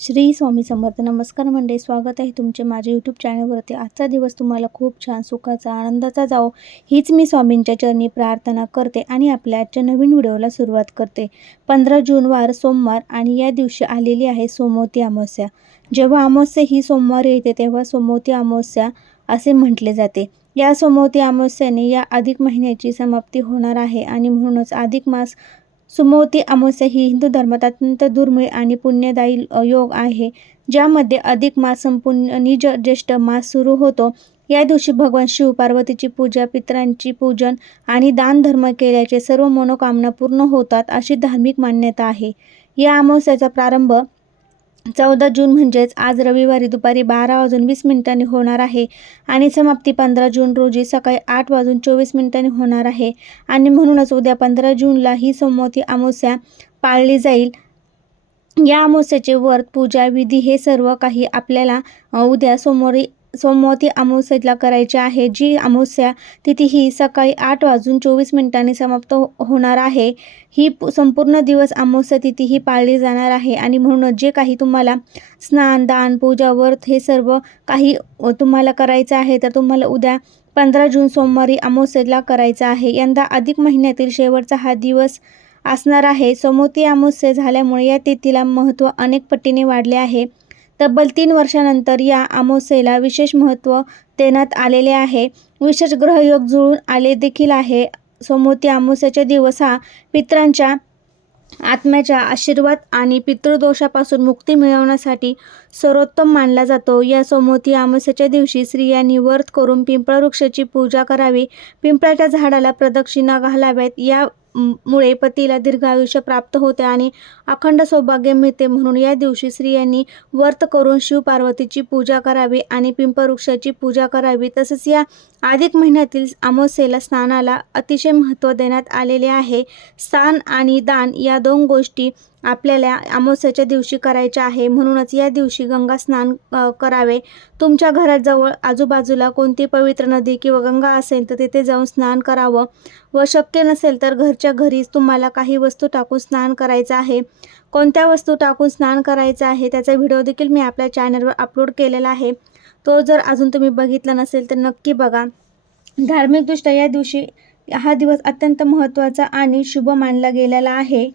श्री स्वामी समर्थ. नमस्कार मंडळी, स्वागत आहे तुमचे माझ्या यूट्यूब चॅनलवरती. आजचा दिवस तुम्हाला खूप छान, सुखाचा, आनंदाचा जाओ हीच मी स्वामींच्या चरणी प्रार्थना करते आणि आपल्या आजच्या नवीन व्हिडिओला सुरुवात करते. 15 जून वार सोमवार आणि या दिवशी आलेली आहे सोमवती अमावस्या. जेव्हा अमावस्या ही सोमवारी येते तेव्हा सोमवती अमावस्या असे म्हटले जाते. या सोमवती अमावस्याने या अधिक महिन्याची समाप्ती होणार आहे आणि म्हणूनच अधिक मास सोमवती अमावस्या ही हिंदू धर्मात अत्यंत दुर्मिळ आणि पुण्यदायी योग आहे, ज्यामध्ये अधिक मास संपून ज्येष्ठ मास सुरू होतो. या दिवशी भगवान शिव पार्वतीची पूजा, पितरांची पूजन आणि दान धर्म केल्याचे सर्व मनोकामना पूर्ण होतात, अशी धार्मिक मान्यता आहे. या अमावस्याचा प्रारंभ 14 जून म्हणजेच आज रविवारी दुपारी 12:20 होणार आहे आणि समाप्ती 15 जून रोजी सकाळी 8:24 होणार आहे आणि म्हणूनच उद्या 15 जूनला ही सोमवती अमावस्या पाळली जाईल. या अमावस्याचे व्रत, पूजा, विधी हे सर्व काही आपल्याला उद्या सोमवती अमावस्येला करायचे आहे. जी अमावस्या तिथी ही सकाळी 8:24 समाप्त होणार आहे. ही संपूर्ण दिवस अमावस्या तिथी ही पाळली जाणार आहे आणि म्हणूनच जे काही तुम्हाला स्नान, दान, पूजा, व्रत हे सर्व काही तुम्हाला करायचं आहे तर तुम्हाला उद्या 15 जून सोमवारी अमावस्येला करायचं आहे. यंदा अधिक महिन्यातील शेवटचा हा दिवस असणार आहे. सोमवती अमावस्या झाल्यामुळे या तिथीला महत्त्व अनेक पटीने वाढले आहे. तब्बल 3 वर्षानंतर या अमावस्येला विशेष महत्त्व देण्यात आलेले आहे. विशेष ग्रहयोग जुळून आले देखील आहे. सोमवती अमावस्याचा दिवस हा पितरांच्या आत्म्याचा आशीर्वाद आणि पितृदोषापासून मुक्ती मिळवण्यासाठी सर्वोत्तम मानला जातो. या सोमवती अमावस्येच्या दिवशी स्त्रियांनी व्रत करून पिंपळ वृक्षाची पूजा करावी, पिंपळाच्या झाडाला प्रदक्षिणा घालाव्यात. मुळे पतीला दीर्घ आयुष्य प्राप्त होते आणि अखंड सौभाग्य मिळते. म्हणून या दिवशी स्त्रियांनी व्रत करून शिव पार्वतीची पूजा करावी आणि पिंपळवृक्षाची पूजा करावी. तसेच या अधिक महिन्यातील अमावस्येला स्नानाला अतिशय महत्त्व देण्यात आलेले आहे. स्नान आणि दान या 2 गोष्टी आपल्याला अमावस्येच्या दिवशी करायच्या आहे. म्हणूनच या दिवशी गंगा स्नान करावे. तुमच्या घराजवळ आजूबाजूला कोणती पवित्र नदी किंवा गंगा असेल तर तिथे जाऊन स्नान करावं व शक्य नसेल तर घरच्या घरीच तुम्हाला काही वस्तू टाकून स्नान करायचं आहे. कोणत्या वस्तू टाकून स्नान करायचं आहे त्याचा व्हिडिओ देखील मी आपल्या चॅनलवर अपलोड केलेला आहे. तो जर अजून तुम्ही बघितला नसेल तर नक्की बघा. धार्मिकदृष्ट्या या दिवशी हा दिवस अत्यंत महत्त्वाचा आणि शुभ मानला गेलेला आहे.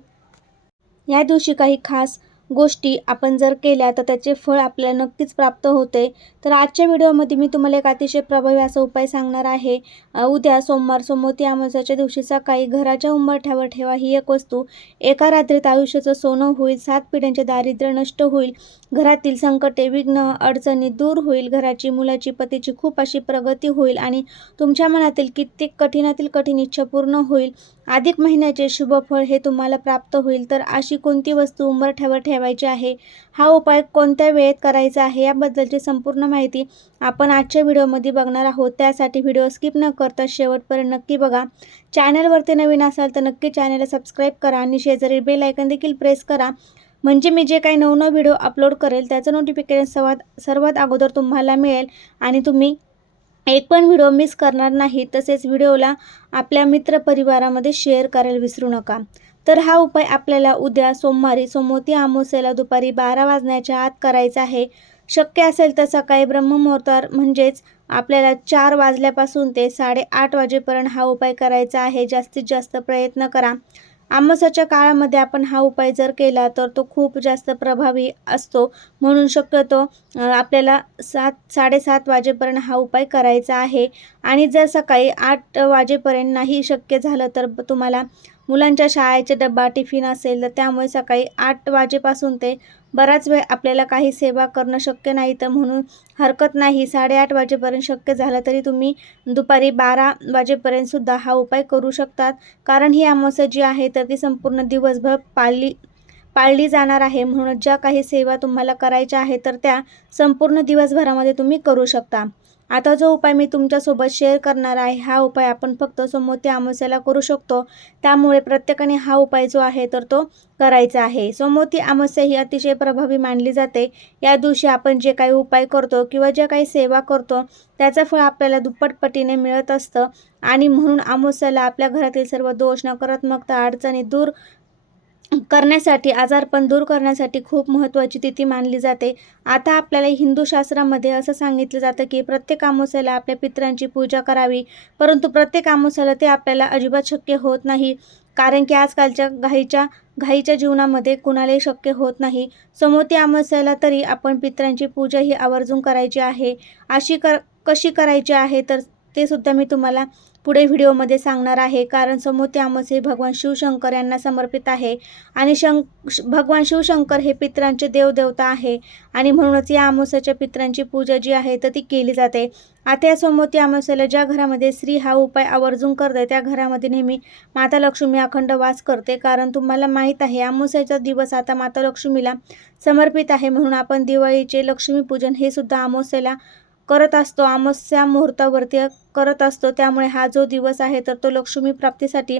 या दिवशी काही खास गोष्टी आपण जर केल्या तर त्याचे फळ आपल्याला नक्कीच प्राप्त होते. तर आजच्या व्हिडिओमध्ये मी तुम्हाला एक अतिशय प्रभावी असा उपाय सांगणार आहे. उद्या सोमवार सोमवती अमावस्येच्या दिवशी सकाळी घराच्या उंबरठ्यावर ठेवा ही एक वस्तू. एका रात्रीत आयुष्याचं सोनं होईल, 7 पिढ्यांचे दारिद्र्य नष्ट होईल, घरातील संकटे, विघ्न, अडचणी दूर होईल, घराची, मुलाची, पतीची खूप अशी प्रगती होईल आणि तुमच्या मनातील कित्येक कठीणातील कठीण इच्छा पूर्ण होईल. अधिक महिन्याचे शुभ फळ हे तुम्हाला प्राप्त होईल. तर अशी कोणती वस्तू उंबरठ्यावर ठेवायची आहे, हा उपाय कोणत्या वेळेत करायचा आहे याबद्दलची संपूर्ण माहिती आपण आजच्या व्हिडिओमध्ये बघणार आहोत. त्यासाठी व्हिडिओ स्किप न करता शेवटपर्यंत नक्की बघा. चॅनलवरती नवीन असाल तर नक्की चॅनलला सबस्क्राईब करा आणि शेजारी बेल आयकॉन देखील प्रेस करा, म्हणजे मी जे काही नवनवीन व्हिडिओ अपलोड करेल त्याचं नोटिफिकेशन सर्वात अगोदर तुम्हाला मिळेल आणि तुम्ही एक पण व्हिडिओ मिस करणार नाही. तसेच व्हिडिओला आपल्या मित्रपरिवारामध्ये शेअर करायला विसरू नका. तर हा उपाय आपल्याला उद्या सोमवारी सोमवती अमावस्येला दुपारी 12 वाजण्याच्या आत करायचा आहे. शक्य असेल तर सकाळी ब्रह्ममुहूर्तावर म्हणजेच आपल्याला 4 वाजल्यापासून ते 8:30 वाजेपर्यंत हा उपाय करायचा आहे. जास्तीत जास्त प्रयत्न करा. अमावस्येच्या काळामध्ये आपण हा उपाय जर केला तर तो खूप जास्त प्रभावी असतो. म्हणून शक्यतो आपल्याला 7-7:30 वाजेपर्यंत हा उपाय करायचा आहे. आणि जर सकाळी 8 वाजेपर्यंत नाही शक्य झालं तर तुम्हाला मुलांच्या शाळेचा डबा, टिफिन असेल तर त्यामुळे सकाळी 8 वाजेपासून ते बराच वेळ आपल्याला काही सेवा करणं शक्य नाही, तर म्हणून हरकत नाही. 8:30 वाजेपर्यंत शक्य झालं तरी तुम्ही दुपारी 12 वाजेपर्यंतसुद्धा हा उपाय करू शकतात. कारण ही अमावस्या जी आहे तर ती संपूर्ण दिवसभर पाळली जाणार आहे. म्हणून ज्या काही सेवा तुम्हाला करायच्या आहेत तर त्या संपूर्ण दिवसभरामध्ये तुम्ही करू शकता. आता जो उपाय मी तुमच्यासोबत शेअर करणार आहे हा उपाय आपण फक्त सोमवती अमावस्येला करू शकतो. त्यामुळे प्रत्येकाने हा उपाय जो आहे तर तो करायचा आहे. सोमवती अमावस्या ही अतिशय प्रभावी मानली जाते. या दिवशी आपण जे काही उपाय करतो किंवा ज्या काही सेवा करतो त्याचं फळ आपल्याला दुप्पट पटीने मिळत असतं आणि म्हणून अमावस्येला आपल्या घरातील सर्व दोष, नकारात्मकता, अडचणी दूर करण्यासाठी, आजारपण दूर करण्यासाठी खूप महत्त्वाची तिथी मानली जाते. आता आपल्याला हिंदू शास्त्रामध्ये असं सांगितलं जातं की प्रत्येक अमावास्येला आपल्या पितरांची पूजा करावी, परंतु प्रत्येक अमावास्येला ते आपल्याला अजिबात शक्य होत नाही. कारण की आजकालच्या घाईच्या जीवनामध्ये कुणालाही शक्य होत नाही. सोमवती अमावास्येला तरी आपण पितरांची पूजा ही आवर्जून करायची आहे. कशी करायची आहे तर ते सुद्धा मी तुम्हाला पुढे व्हिडिओमध्ये सांगणार आहे. कारण सोमवती अमावास्या ही भगवान शिवशंकर यांना समर्पित आहे आणि भगवान शिवशंकर हे पितरांचे देवदेवता आहे आणि म्हणूनच या अमावास्येच्या पितरांची पूजा जी आहे तर ती केली जाते. आता या सोमवती अमावास्येला ज्या घरामध्ये स्त्री हा उपाय आवर्जून करते त्या घरामध्ये नेहमी माता लक्ष्मी अखंड वास करते. कारण तुम्हाला माहीत आहे अमावास्येचा दिवस आता माता लक्ष्मीला समर्पित आहे, म्हणून आपण दिवाळीचे लक्ष्मीपूजन हे सुद्धा अमावास्येला करत असतो, अमावस्या मुहूर्तावरती करत असतो. त्यामुळे हा जो दिवस आहे तर तो लक्ष्मी प्राप्तीसाठी,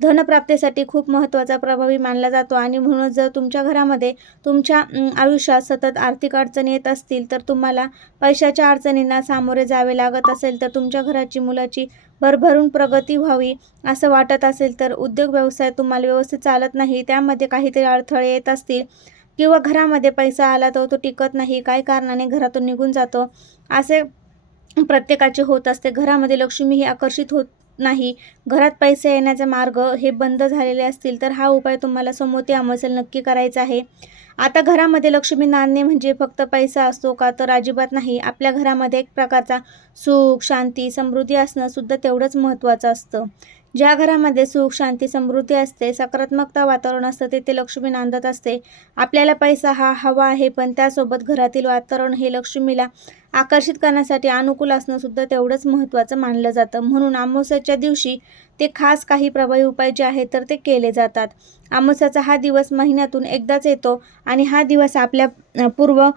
धनप्राप्तीसाठी खूप महत्त्वाचा, प्रभावी मानला जातो. आणि म्हणूनच जर तुमच्या घरामध्ये तुमच्या आयुष्यात सतत आर्थिक अडचणी येत असतील, तर तुम्हाला पैशाच्या अडचणींना सामोरे जावे लागत असेल, तर तुमच्या घराची मुलाची भरभरून प्रगती व्हावी असं वाटत असेल, तर उद्योग व्यवसाय तुम्हाला व्यवस्थित चालत नाही, त्यामध्ये काहीतरी अडथळे येत असतील किंवा घरामध्ये पैसा आला तर तो टिकत नाही, काही कारणाने घरातून निघून जातो, असे प्रत्येकाचे होत असते. घरामध्ये लक्ष्मी ही आकर्षित होत नाही, घरात पैसे येण्याचे मार्ग हे बंद झालेले असतील, तर हा उपाय तुम्हाला सोमवती अमावास्येला नक्की करायचा आहे. आता घरामध्ये लक्ष्मी नांदणे म्हणजे फक्त पैसा असतो का, तर अजिबात नाही. आपल्या घरामध्ये एक प्रकारचा सुख, शांती, समृद्धी असणं सुद्धा तेवढंच महत्त्वाचं असतं. ज्या घरामध्ये सुख, शांती, समृद्धी असते, सकारात्मकता वातावरण असतं, तेथे लक्ष्मी नांदत असते. आपल्याला पैसा हा हवा आहे, पण त्यासोबत घरातील वातावरण हे लक्ष्मीला आकर्षित करण्यासाठी अनुकूल असणं सुद्धा तेवढंच महत्त्वाचं मानलं जातं. म्हणून अमावास्येच्या दिवशी ते खास काही प्रभावी उपाय जे आहेत तर ते केले जातात. अमावास्येचा हा दिवस महिन्यातून एकदाच येतो आणि हा दिवस आपल्या पूर्व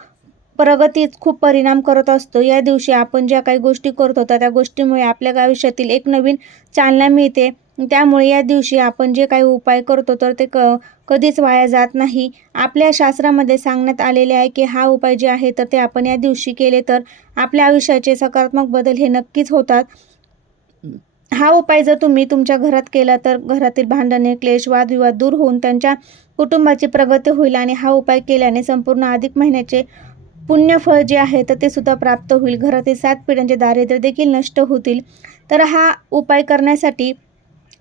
प्रगतीत खूप परिणाम करत असतो. या दिवशी आपण ज्या काही गोष्टी करतो त्या गोष्टीमुळे आपल्या आयुष्यातील एक नवीन चालना मिळते. त्यामुळे या दिवशी आपण जे काही उपाय करतो तर ते कधीच वाया जात नाही. आपल्या शास्त्रामध्ये सांगण्यात आलेले आहे की हा उपाय जे आहे तर ते आपण या दिवशी केले तर आपल्या आयुष्याचे सकारात्मक बदल हे नक्कीच होतात. हा उपाय जर तुम्ही तुमच्या घरात केला तर घरातील भांडणे, क्लेश, वादविवाद दूर होऊन त्यांच्या कुटुंबाची प्रगती होईल आणि हा उपाय केल्याने संपूर्ण अधिक महिन्याचे पुण्यफळ जे आहे तर ते सुद्धा प्राप्त होईल. घरातील 7 पिढ्यांचे दारिद्र्य देखील नष्ट होतील. तर हा उपाय करण्यासाठी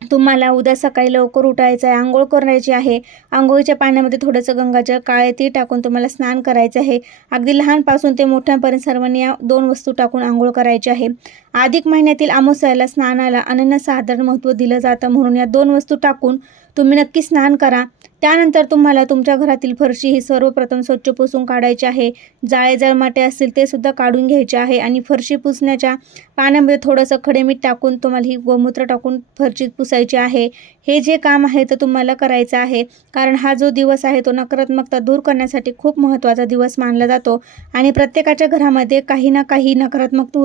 तुम्हाला उद्या सकाळी लवकर उठायचं आहे, अंघोळ करायची आहे. अंघोळीच्या पाण्यामध्ये थोडंसं गंगाजळ, काळे तीळ टाकून तुम्हाला स्नान करायचं आहे. अगदी लहानपासून ते मोठ्यापर्यंत सर्वांनी या 2 वस्तू टाकून अंघोळ करायची आहे. अधिक महिन्यातील अमावास्येला स्नानाला अनन्यसाधारण महत्त्व दिलं जातं, म्हणून या 2 वस्तू टाकून तुम्ही नक्की स्नान करा. त्यानंतर तुम्हाला तुमच्या घरातील फरशी ही सर्वप्रथम स्वच्छ पुसून काढायची आहे. जाळे जळमाटे असतील ते सुद्धा काढून घ्यायचे आहे आणि फरशी पुसण्याच्या पाण्यामध्ये थोडंसं खडे मीठ टाकून तुम्हाला ही गोमूत्र टाकून फरशी पुसायची आहे. हे जे काम आहे ते तुम्हाला करायचं आहे, कारण हा जो दिवस आहे तो नकारात्मकता दूर करण्यासाठी खूप महत्त्वाचा दिवस मानला जातो आणि प्रत्येकाच्या घरामध्ये काही ना काही नकारात्मक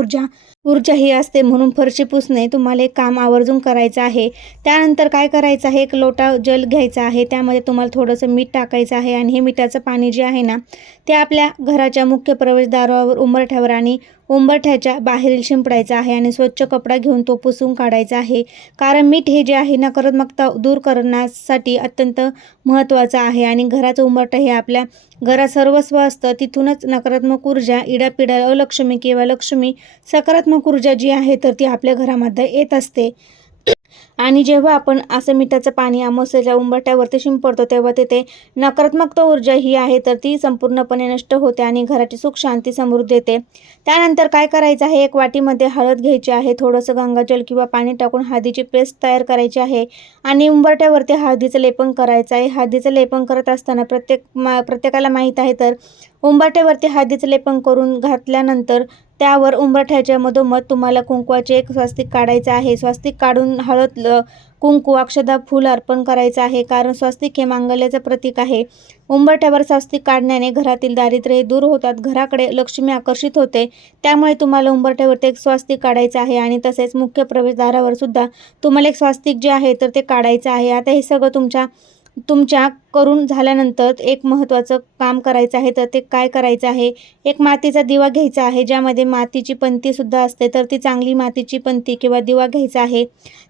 ऊर्जा ही असते. म्हणून फरशी पुसणे तुम्हाला एक काम आवर्जून करायचं आहे. त्यानंतर काय करायचं आहे, एक लोटा जल घ्यायचा आहे, त्यामध्ये तुम्हाला थोडंसं मीठ टाकायचं आहे आणि हे मिठाचं पाणी जे आहे ना ते आपल्या घराच्या मुख्य प्रवेशद्वारावर, उंबरठ्यावर आणि उंबरठ्याच्या बाहेरील शिंपडायचं आहे आणि स्वच्छ कपडा घेऊन तो पुसून काढायचा आहे. कारण मीठ हे जे आहे नकारात्मकता दूर करण्यासाठी अत्यंत महत्त्वाचं आहे आणि घराचं उंबरठं हे आपल्या घरात सर्वस्व असतं. तिथूनच नकारात्मक ऊर्जा, इडापिडा, अलक्ष्मी किंवा लक्ष्मी, सकारात्मक ऊर्जा जी आहे तर ती आपल्या घरामध्ये येत असते. आणि जेव्हा आपण असं मिठाचं पाणी अमावास्येच्या उंबरठ्यावरती शिंपडतो तेव्हा तिथे नकारात्मक ऊर्जा ही आहे तर ती संपूर्णपणे नष्ट होते आणि घराची सुख, शांती, समृद्धी येते. त्यानंतर काय करायचं आहे, एक वाटीमध्ये हळद घ्यायची आहे, थोडंसं गंगाजल किंवा पाणी टाकून हळदीची पेस्ट तयार करायची आहे आणि उंबरठ्यावरती हळदीचं लेपन करायचं आहे. हळदीचं लेपन करत असताना प्रत्येकाला माहीत आहे तर उंबरठ्यावरती हळदीचं लेपन करून घातल्यानंतर त्यावर उंबरठ्याच्या मधोमध तुम्हाला कुंकवाचे एक स्वस्तिक काढायचं आहे. स्वस्तिक काढून हळद, कुंकू, अक्षदा, फूल अर्पण करायचं आहे, कारण स्वस्तिक हे मांगल्याचं प्रतीक आहे. उंबरठ्यावर स्वस्तिक काढण्याने घरातील दारिद्र्य दूर होतात, घराकडे लक्ष्मी आकर्षित होते. त्यामुळे तुम्हाला उंबरठ्यावरती एक स्वस्तिक काढायचं आहे आणि तसेच मुख्य प्रवेशद्वारावर सुद्धा तुम्हाला एक स्वस्तिक जे आहे तर ते काढायचं आहे. आता हे सगळं तुमच्या करून झाल्यानंतर एक महत्त्वाचं काम करायचं आहे. तर ते काय करायचं आहे, एक मातीचा दिवा घ्यायचा आहे ज्यामध्ये मातीची पंतीसुद्धा असते. तर ती चांगली मातीची पंती किंवा दिवा घ्यायचा आहे.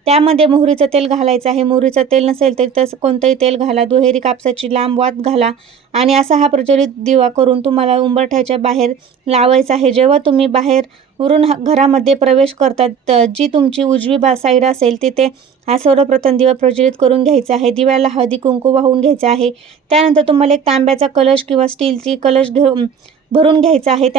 त्यामध्ये मोहरीचं तेल घालायचं आहे. मोहरीचं तेल नसेल तर तसं कोणतंही तेल घाला. दुहेरी कापसाची लांब वात घाला आणि असा हा प्रज्वलित दिवा करून तुम्हाला उंबरठ्याच्या बाहेर लावायचा आहे. जेव्हा तुम्ही बाहेरून घरामध्ये प्रवेश करतात जी तुमची उजवी साईड असेल तिथे हा सर्वप्रथम दिवा प्रज्वलित करून घ्यायचा आहे. दिव्याला हळदी कुंकू वाहून घ्यायचं आहे. त्यानंतर तुम्हाला एक तांब्याचा कलश किंवा स्टीलची कलश भरून घ्यायचा आहे.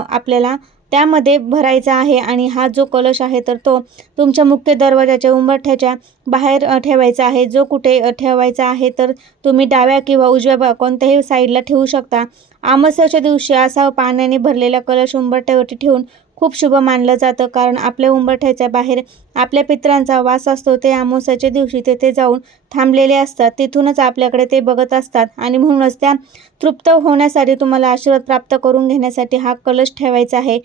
आपल्याला त्यामध्ये भरायचा आहे आणि हा जो कलश आहे तर तो तुमच्या मुख्य दरवाजाच्या उंबरठ्याच्या बाहेर ठेवायचा आहे. जो कुठे ठेवायचा आहे तर तुम्ही डाव्या किंवा उजव्या कोणत्याही साईडला ठेवू शकता. अमावास्येच्या दिवशी असा पाण्याने भरलेला कलश उंबरठ्यावरती ठेवून खूप शुभ मानलं जातं, कारण आपल्या उंबरठ्याच्या बाहेर आपल्या पितरांचा वास असतो. ते अमावास्येच्या दिवशी तेथे जाऊन थांबलेले असतात. तिथूनच आपल्याकडे ते बघत असतात आणि म्हणूनच त्या तृप्त होण्यासाठी तुम्हाला आशीर्वाद प्राप्त करून घेण्यासाठी हा कलश ठेवायचा आहे.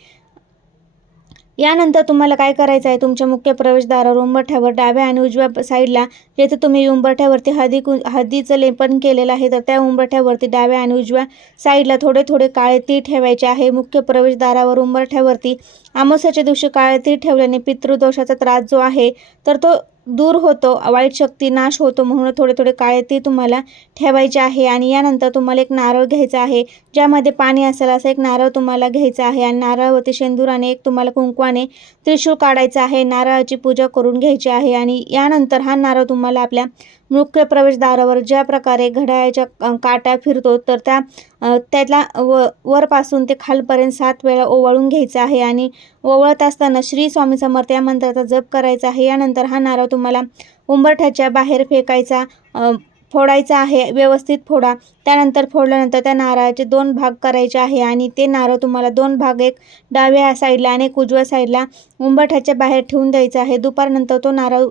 यानंतर तुम्हाला काय करायचं आहे, तुमच्या मुख्य प्रवेशद्वारावर उंबरठ्यावर डाव्या आणि उजव्या साईडला जेथे तुम्ही उंबरठ्यावरती हळदीचं लेपन केलेलं आहे तर त्या उंबरठ्यावरती डाव्या आणि उजव्या साईडला थोडे थोडे काळे तीळ ठेवायचे आहे. मुख्य प्रवेशद्वारावर उंबरठ्यावरती अमावास्येच्या दिवशी काळे तीळ ठेवल्याने पितृदोषाचा त्रास जो आहे तर तो दूर होतो, वाईट शक्ती नाश होतो. म्हणून थोडे थोडे काळे तीळ तुम्हाला ठेवायचे आहे. आणि यानंतर तुम्हाला एक नारळ घ्यायचा आहे ज्यामध्ये पाणी असेल असा एक नारळ तुम्हाला घ्यायचा आहे आणि नारळावरती शेंदुराने एक तुम्हाला कुंकवाने त्रिशूळ काढायचा आहे. नारळाची पूजा करून घ्यायची आहे आणि यानंतर हा नारळ तुम्हाला आपल्या मुख्य प्रवेशद्वारावर ज्या प्रकारे घड्याळाच्या काट्या फिरतो तर त्याला वरपासून ते खालपर्यंत 7 वेळा ओवाळून घ्यायचा आहे आणि ओवाळत असताना श्री स्वामी समर्थ या मंत्राचा जप करायचा आहे. यानंतर हा नारळ तुम्हाला उंबरठ्याच्या बाहेर फेकायचा, फोडायचा आहे. व्यवस्थित फोडा. त्यानंतर फोडल्यानंतर त्या नारळाचे 2 भाग करायचे आहे आणि ते नारळ तुम्हाला 2 भाग, एक डाव्या साईडला आणि एक उजव्या साईडला उंबरठ्याच्या बाहेर ठेवून द्यायचा आहे. दुपारनंतर तो नारळ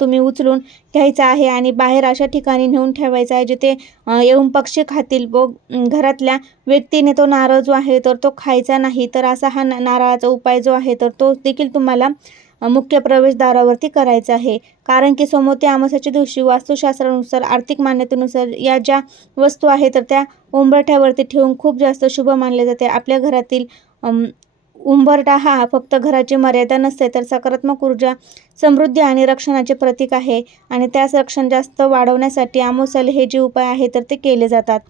तुम्ही उचलून घ्यायचा आहे आणि बाहेर अशा ठिकाणी नेऊन ठेवायचा आहे जिथे येऊन पक्षी खातील व घरातल्या व्यक्तीने तो नारळ जो आहे तर तो खायचा नाही. तर असा हा नारळाचा उपाय जो आहे तर तो देखील तुम्हाला मुख्य प्रवेशद्वारावरती करायचा आहे. कारण की सोमवती अमावास्येच्या दिवशी वास्तुशास्त्रानुसार, आर्थिक मान्यतेनुसार या ज्या वस्तू आहेत तर त्या उंबरठ्यावरती ठेवून खूप जास्त शुभ मानले जाते. आपल्या घरातील उंबरठा हा फक्त घराची मर्यादा नसते तर सकारात्मक ऊर्जा, समृद्धी आणि रक्षणाचे प्रतीक आहे आणि त्यास रक्षण जास्त वाढवण्यासाठी अमावास्येला हे जे उपाय आहेत तर ते केले जातात.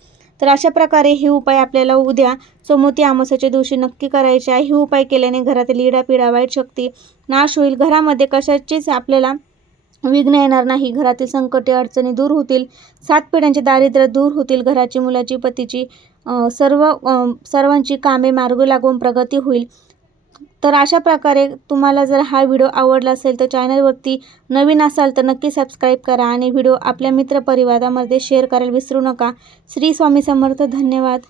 तर अशा प्रकारे हे उपाय आपल्याला उद्या सोमवती अमावास्येच्या दिवशी नक्की करायचे आहे. हे उपाय केल्याने घरातील इडापिडा, वाईट शक्ती नाश होईल. घरामध्ये कशाचीच आपल्याला विघ्न येणार नाही. घरातील संकटे, अडचणी दूर होतील. 7 पिढ्यांचे दारिद्र्य दूर होतील. घराची, मुलाची, पतीची सर्वांची कामे मार्गी लागून प्रगती होईल. तर अशा प्रकारे तुम्हाला जर हा व्हिडिओ आवडला असेल तर चॅनलवरती नवीन असाल तर नक्की सबस्क्राईब करा आणि व्हिडिओ आपल्या मित्रपरिवारामध्ये शेअर करायला विसरू नका. श्री स्वामी समर्थ. धन्यवाद.